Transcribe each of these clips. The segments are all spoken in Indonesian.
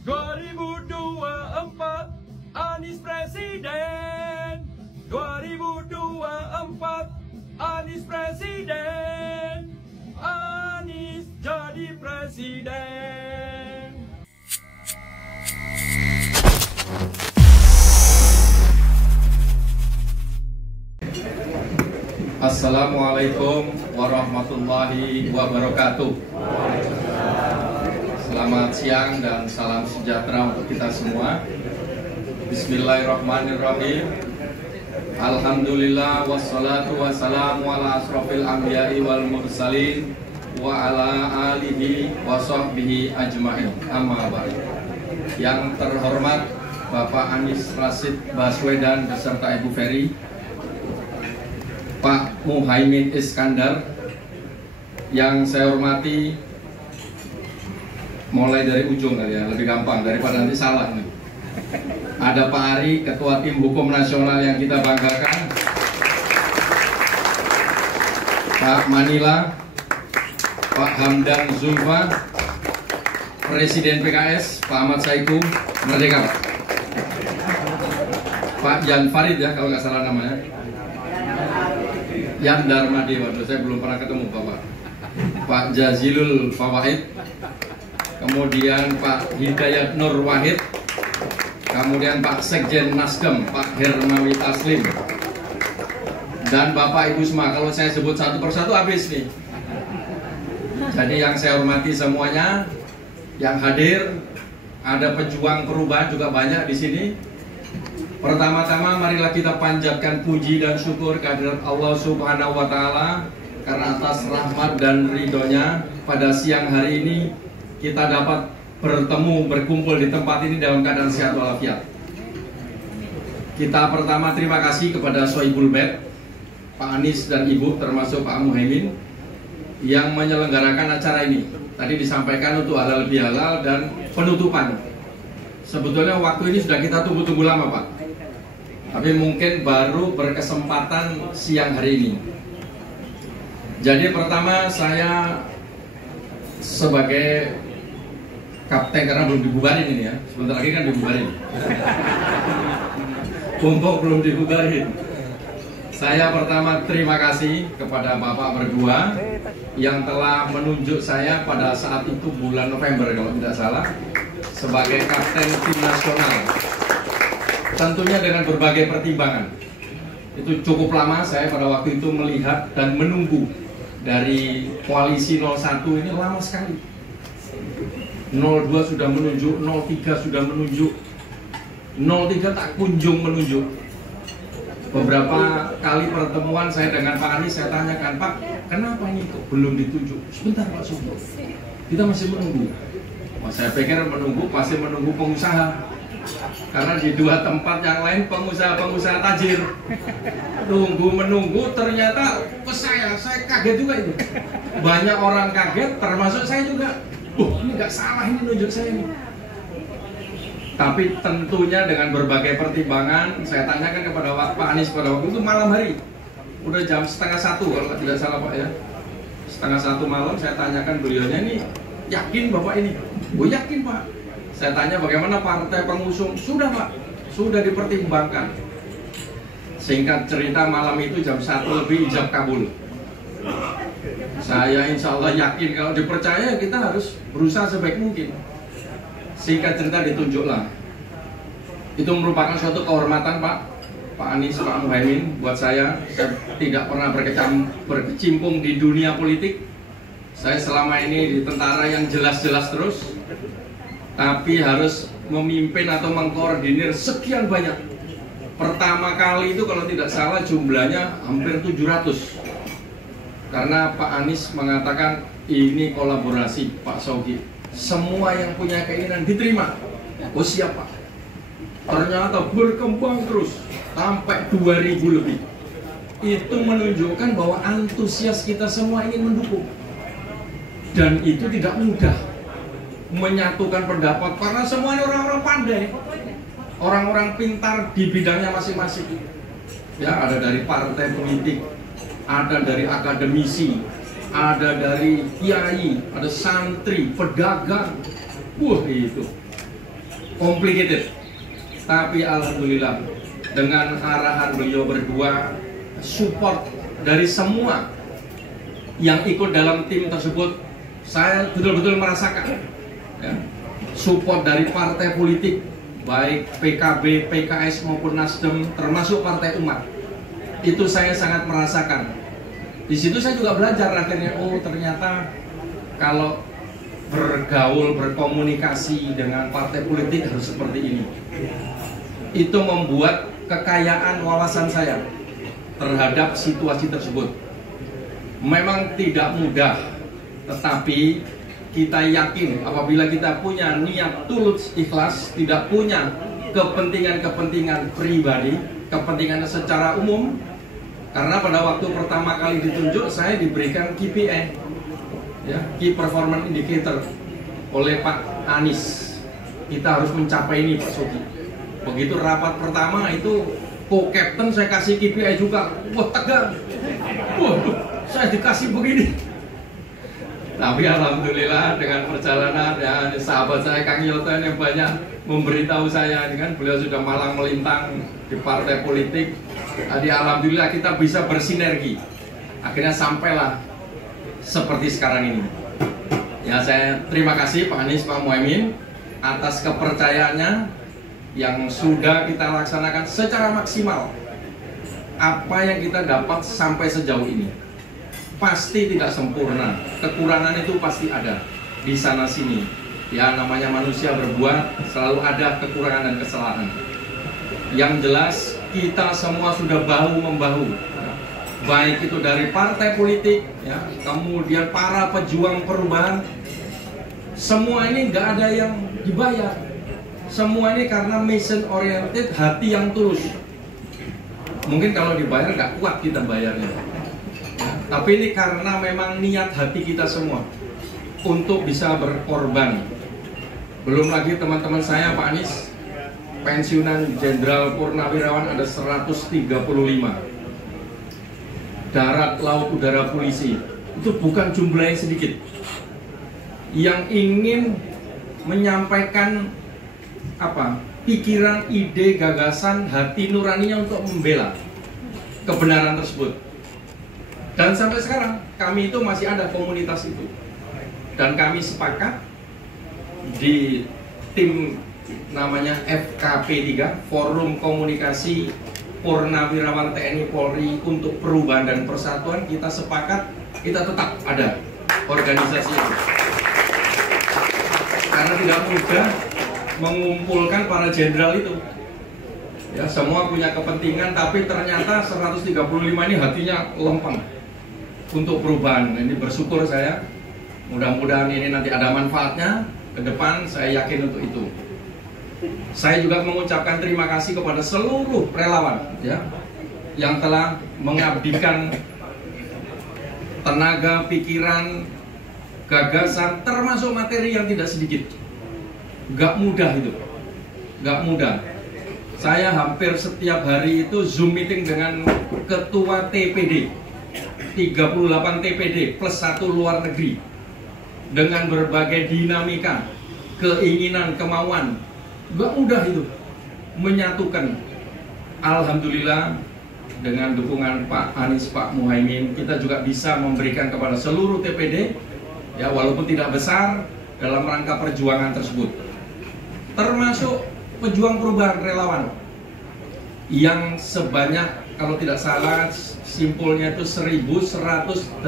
2024 Anies Presiden. 2024 Anies Presiden. Anies jadi presiden. Assalamualaikum warahmatullahi wabarakatuh. Selamat siang dan salam sejahtera untuk kita semua. Bismillahirrahmanirrahim. Alhamdulillah wassalatu wassalamu ala asrofil anbiya'i wal mursalin wa ala alihi wa sahbihi ajma'in. Amma ba'd. Yang terhormat Bapak Anies Rashid Baswedan beserta Ibu Ferry, Pak Muhaimin Iskandar, yang saya hormati, mulai dari ujung kali ya, lebih gampang daripada nanti salah nih. Ada Pak Ari, Ketua Tim Hukum Nasional yang kita banggakan, Pak Manila, Pak Hamdan Zulfa, Presiden PKS, Pak Ahmad Saiku, Merdeka Pak. Pak Jan Farid ya, kalau nggak salah namanya. Yan Darmadi, waduh saya belum pernah ketemu Bapak. Pak Jazilul Fawaid, kemudian Pak Hidayat Nur Wahid, kemudian Pak Sekjen Nasdem, Pak Hermawi Taslim, dan Bapak Ibu semua. Kalau saya sebut satu persatu habis nih. Jadi yang saya hormati semuanya, yang hadir, ada pejuang perubahan juga banyak di sini. Pertama-tama marilah kita panjatkan puji dan syukur kehadirat Allah Subhanahu wa Ta'ala, karena atas rahmat dan ridhonya pada siang hari ini kita dapat bertemu, berkumpul di tempat ini dalam keadaan sehat walafiat. Kita pertama terima kasih kepada Sohibul Bait, Pak Anies dan Ibu, termasuk Pak Muhaimin, yang menyelenggarakan acara ini. Tadi disampaikan untuk halal bihalal dan penutupan. Sebetulnya waktu ini sudah kita tunggu-tunggu lama Pak, tapi mungkin baru berkesempatan siang hari ini. Jadi pertama saya sebagai kapten, karena belum dibubarin ini ya, sebentar lagi kan dibubarin. Mumpung belum dibubarin, saya pertama terima kasih kepada Bapak berdua yang telah menunjuk saya pada saat itu bulan November kalau tidak salah sebagai kapten tim nasional. Tentunya dengan berbagai pertimbangan. Itu cukup lama saya pada waktu itu melihat dan menunggu dari koalisi 01 ini lama sekali. 02 sudah menunjuk, 03 sudah menunjuk, 03 tak kunjung menunjuk. Beberapa kali pertemuan saya dengan Pak Anies, saya tanyakan, Pak, kenapa ini kok belum ditunjuk? Sebentar Pak Subo, kita masih menunggu. Saya pikir menunggu pasti menunggu pengusaha, karena di dua tempat yang lain pengusaha-pengusaha tajir. Tunggu menunggu, ternyata ke saya kaget juga itu. Banyak orang kaget, termasuk saya juga. Ini nggak salah ini nunjuk saya ini. Tapi tentunya dengan berbagai pertimbangan, saya tanyakan kepada Pak Anies pada waktu itu malam hari, udah jam 12:30 kalau tidak salah Pak ya, 12:30 malam. Saya tanyakan beliaunya, ini yakin Bapak ini? Oh yakin Pak. Saya tanya bagaimana partai pengusung? Sudah Pak, sudah dipertimbangkan. Singkat cerita malam itu jam 1 lebih ijab kabul. Saya insya Allah yakin kalau dipercaya kita harus berusaha sebaik mungkin. Singkat cerita ditunjuklah. Itu merupakan suatu kehormatan Pak Anies, Pak Muhaimin buat saya. Saya tidak pernah berkecimpung di dunia politik. Saya selama ini di tentara yang jelas-jelas terus, tapi harus memimpin atau mengkoordinir sekian banyak. Pertama kali itu kalau tidak salah jumlahnya hampir 700. Karena Pak Anies mengatakan ini kolaborasi Pak Sogi, semua yang punya keinginan diterima. Oh siap Pak. Ternyata berkembang terus sampai 2000 lebih. Itu menunjukkan bahwa antusias kita semua ingin mendukung. Dan itu tidak mudah menyatukan pendapat, karena semuanya orang-orang pandai, orang-orang pintar di bidangnya masing-masing. Ya, ada dari partai politik, ada dari akademisi, ada dari kiai, ada santri, pedagang. Wah itu complicated. Tapi alhamdulillah dengan arahan beliau berdua, support dari semua yang ikut dalam tim tersebut, saya betul-betul merasakan ya, support dari partai politik baik PKB, PKS maupun Nasdem, termasuk Partai Umat. Itu saya sangat merasakan. Di situ saya juga belajar akhirnya, oh ternyata kalau bergaul, berkomunikasi dengan partai politik harus seperti ini. Itu membuat kekayaan wawasan saya terhadap situasi tersebut. Memang tidak mudah, tetapi kita yakin apabila kita punya niat tulus ikhlas, tidak punya kepentingan-kepentingan pribadi, kepentingan secara umum. Karena pada waktu pertama kali ditunjuk, saya diberikan KPI, ya, Key Performance Indicator, oleh Pak Anies. Kita harus mencapai ini, Pak Sogi. Begitu rapat pertama itu, co-captain saya kasih KPI juga. Wah, tegang. Waduh, saya dikasih begini. Tapi alhamdulillah dengan perjalanan ya, sahabat saya Kang Yoten yang banyak memberitahu saya, kan beliau sudah malang melintang di partai politik. Jadi alhamdulillah kita bisa bersinergi. Akhirnya sampailah seperti sekarang ini. Ya, saya terima kasih Pak Anies, Pak Muhaimin atas kepercayaannya yang sudah kita laksanakan secara maksimal. Apa yang kita dapat sampai sejauh ini pasti tidak sempurna, kekurangan itu pasti ada di sana sini. Ya, namanya manusia berbuat, selalu ada kekurangan dan kesalahan. Yang jelas kita semua sudah bahu membahu, baik itu dari partai politik, ya, kemudian para pejuang perubahan. Semua ini nggak ada yang dibayar. Semua ini karena mission oriented, hati yang tulus. Mungkin kalau dibayar nggak kuat kita bayarnya. Tapi ini karena memang niat hati kita semua untuk bisa berkorban. Belum lagi teman-teman saya Pak Anies, pensiunan Jenderal Purnawirawan ada 135. Darat, laut, udara, polisi. Itu bukan jumlah yang sedikit. Yang ingin menyampaikan pikiran, ide, gagasan, hati nuraninya untuk membela kebenaran tersebut. Dan sampai sekarang kami itu masih ada komunitas itu. Dan kami sepakat di tim namanya FKP3, Forum Komunikasi Purnawirawan TNI Polri untuk Perubahan dan Persatuan. Kita sepakat kita tetap ada organisasi itu. Karena tidak mudah mengumpulkan para jenderal itu. Ya, semua punya kepentingan, tapi ternyata 135 ini hatinya lempeng untuk perubahan. Ini bersyukur saya. Mudah-mudahan ini nanti ada manfaatnya ke depan, saya yakin untuk itu. Saya juga mengucapkan terima kasih kepada seluruh relawan, ya, yang telah mengabdikan tenaga, pikiran, gagasan, termasuk materi yang tidak sedikit. Gak mudah itu, gak mudah. Saya hampir setiap hari itu Zoom meeting dengan ketua TPD, 38 TPD plus 1 luar negeri, dengan berbagai dinamika, keinginan, kemauan. Gak mudah itu menyatukan. Alhamdulillah dengan dukungan Pak Anies, Pak Muhaimin, kita juga bisa memberikan kepada seluruh TPD, ya, walaupun tidak besar, dalam rangka perjuangan tersebut. Termasuk pejuang perubahan relawan yang sebanyak, kalau tidak salah simpulnya itu 1184.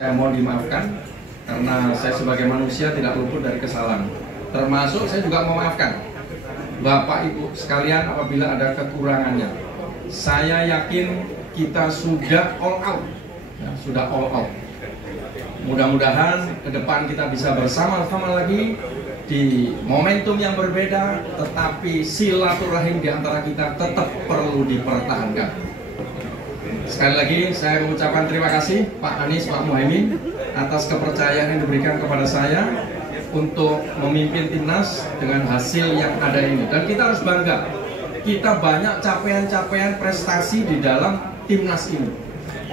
Saya mohon dimaafkan karena saya sebagai manusia tidak luput dari kesalahan. Termasuk saya juga memaafkan Bapak Ibu sekalian apabila ada kekurangannya. Saya yakin kita sudah all out, ya, sudah all out. Mudah-mudahan ke depan kita bisa bersama-sama lagi di momentum yang berbeda, tetapi silaturahim di antara kita tetap perlu dipertahankan. Sekali lagi saya mengucapkan terima kasih Pak Anies, Pak Muhaimin atas kepercayaan yang diberikan kepada saya untuk memimpin timnas dengan hasil yang ada ini. Dan kita harus bangga, kita banyak capaian-capaian prestasi di dalam timnas ini.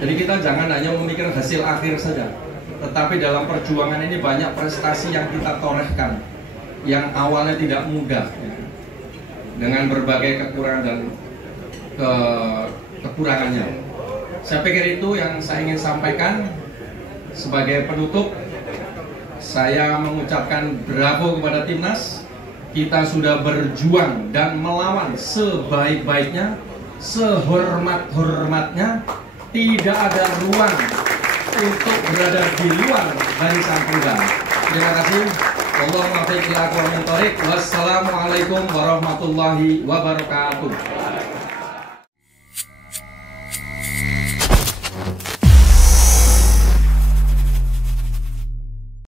Jadi kita jangan hanya memikir hasil akhir saja, tetapi dalam perjuangan ini banyak prestasi yang kita torehkan. yang awalnya tidak mudah ya, dengan berbagai kekurangan dan kekurangannya. Saya pikir itu yang saya ingin sampaikan. Sebagai penutup, saya mengucapkan bravo kepada timnas. Kita sudah berjuang dan melawan sebaik-baiknya, sehormat-hormatnya. Tidak ada ruang untuk berada di luar barisan perubahan. Terima kasih. Wassalamualaikum warahmatullahi wabarakatuh.